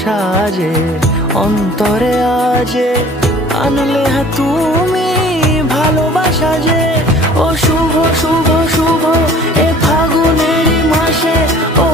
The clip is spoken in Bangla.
সাজে অন্তরে আজে আনলে হ্যাঁ তুমি ভালোবাসা যে। ও শুভ শুভ শুভ এ ফাগুনেরই মাসে, ও